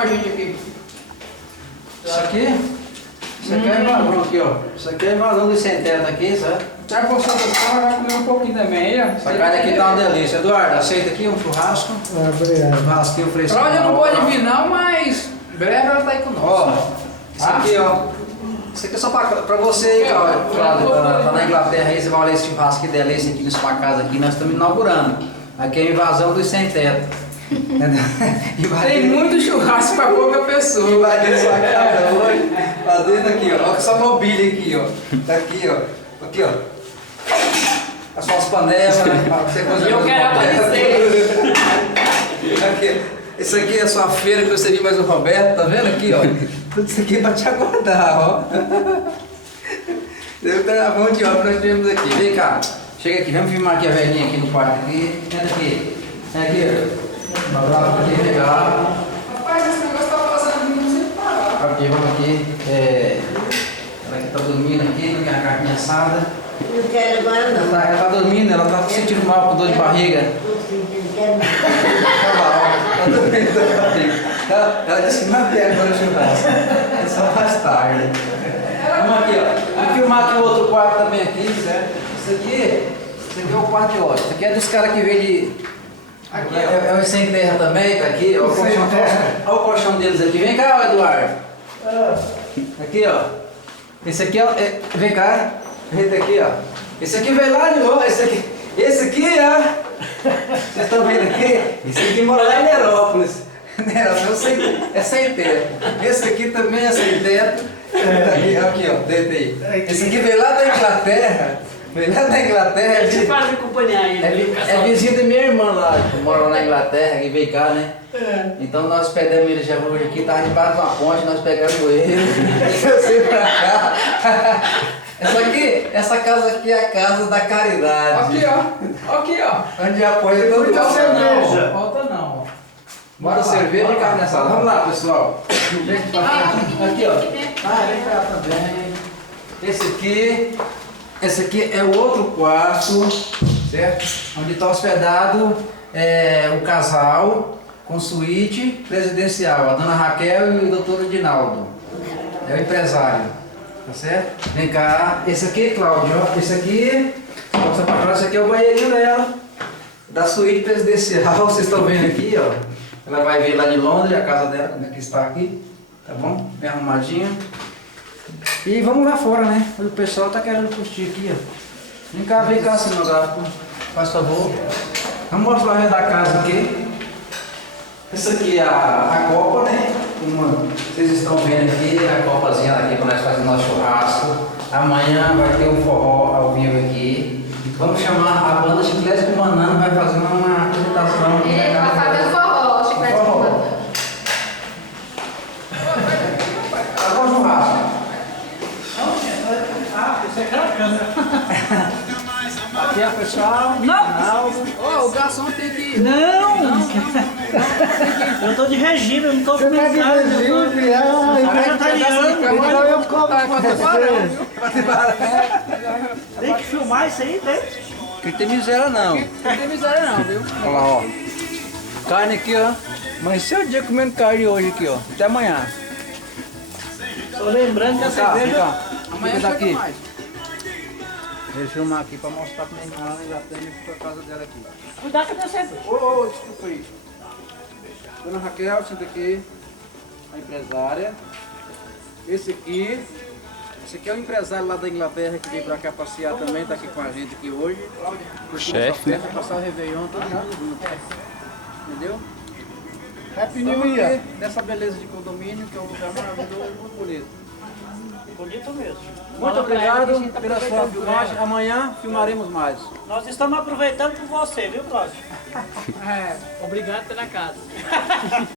com a gente aqui. Isso aqui? Isso aqui é invasão aqui, ó. Isso aqui é invasão do sem-teto aqui, sabe? Já gostou do pão, vai comer um pouquinho também, ó. Essa carne aqui tá uma delícia. Eduardo, aceita aqui um churrasco? Obrigado. Churrasquinho fresquinho. Cláudia não pode vir não, mas em breve ela tá aí conosco. Ó, isso aqui, ó. Isso aqui é só pra você aí, Cláudio. Tá na Inglaterra aí, você vai olhar esse churrasco que delícia aqui na sua casa aqui. Nós estamos inaugurando. Aqui é a invasão dos sem-teto. Tem muito churrasco pra pouca pessoa. Invadindo sua casa hoje. Fazendo aqui, ó. Olha essa mobília aqui, ó. Tá aqui, ó. Aqui, ó. As suas panelas, né? Pra você cozinhar. Eu quero aparecer. Aqui. Esse aqui é a sua feira que você viu mais o Roberto, tá vendo aqui, ó? Tudo isso aqui é pra te aguardar, ó. Deu a mão de obra que nós temos aqui. Vem cá, chega aqui, vamos filmar aqui a velhinha aqui no quarto aqui. Entra aqui. Vem aqui, ó. Uma brava aqui, legal. Rapaz, esse negócio tá fazendo muito sem parar. Aqui, vamos aqui. Ela aqui tá dormindo aqui, não quer a carne assada. Não quero agora não. Ela tá dormindo, ela tá sentindo mal com dor de barriga. Não quero não. Tá dormindo dor de barriga. Ela disse que não é agora o churrasco. É só mais tarde. Vamos aqui, ó. Vamos filmar aqui o outro quarto também aqui, certo? Isso aqui é o quarto de hóspede. Isso aqui é dos caras que vêm de... Aqui, É o sem terra também, tá aqui. Olha o colchão, olha o colchão deles aqui. Vem cá, ó, Eduardo. Aqui, ó. Esse aqui, ó. Vem cá. Esse aqui, ó. Esse aqui veio lá de novo. Esse aqui, ó. Vocês estão vendo aqui? Esse aqui mora lá em Nerópolis. Nerópolis é sem teto. Esse aqui também é sem teto. Aqui, ó. Deita aí. Esse aqui veio lá da Inglaterra. Veio lá da Inglaterra. Deixa eu fazer acompanhar ele. É vizinho da minha irmã lá, que mora lá na Inglaterra, e veio cá, né? Então nós pegamos ele já hoje aqui, tava debaixo de uma ponte, nós pegamos ele, trouxemos pra cá. Essa casa aqui é a casa da caridade. Aqui, ó. Aqui, ó. Onde apoia todo mundo. Falta cerveja. não. Falta não. Bota cerveja e carne assada. Vamos lá, pessoal. Aqui, ó. Vem cá também. Esse aqui é o outro quarto, certo? Onde está hospedado o casal com suíte presidencial, a dona Raquel e o doutor Edinaldo. É o empresário, tá certo? Vem cá, esse aqui, Cláudio, ó, esse aqui é o banheirinho dela, da suíte presidencial, vocês estão vendo aqui, ó. Ela vai ver lá de Londres, a casa dela, como é que está aqui, tá bom? Bem arrumadinha. E vamos lá fora, né? O pessoal tá querendo curtir aqui, ó. Vem cá, cenográfico, faz favor. Vamos mostrar o resto da casa aqui. Essa aqui é a copa, né? Vocês estão vendo aqui, a copazinha aqui para nós fazer nosso churrasco. Amanhã vai ter um forró ao vivo aqui. Vamos chamar a banda Chiclete com Banana, vai fazer uma apresentação. Ele vai fazer o forró, Chiclete com Banana. Agora o churrasco. Você é câmera. Aqui é pessoal. Não! Ó, o garçom tem que... Não! Eu tô de regime, eu não tô comendo carne. Eu sou vegetariano. Agora eu como. Tem que filmar isso aí, tem? Não tem miséria não. Não tem miséria não, viu? Olha lá, ó. Carne aqui, ó. Amanheceu o dia comendo carne hoje aqui, ó. Até amanhã. Tô lembrando que a cerveja... Amanhã Fica chega aqui. mais. Deixa eu filmar aqui pra mostrar pra minha irmã lá na Inglaterra e pra casa dela aqui. Cuidado com a minha cerveja. Ô, desculpa aí. Dona Raquel, senta aqui. A empresária. Esse aqui é o empresário lá da Inglaterra que veio pra cá passear também, tá aqui com a gente aqui hoje. Chefe. Passar o Réveillon, todo mundo junto. Entendeu? Happy Então, New Year. aqui, dessa beleza de condomínio, que é um lugar maravilhoso, muito bonito. Bonito mesmo. Muito obrigado pela sua filmagem. Amanhã filmaremos mais. Nós estamos aproveitando por você, viu, Cláudio? Obrigado pela casa.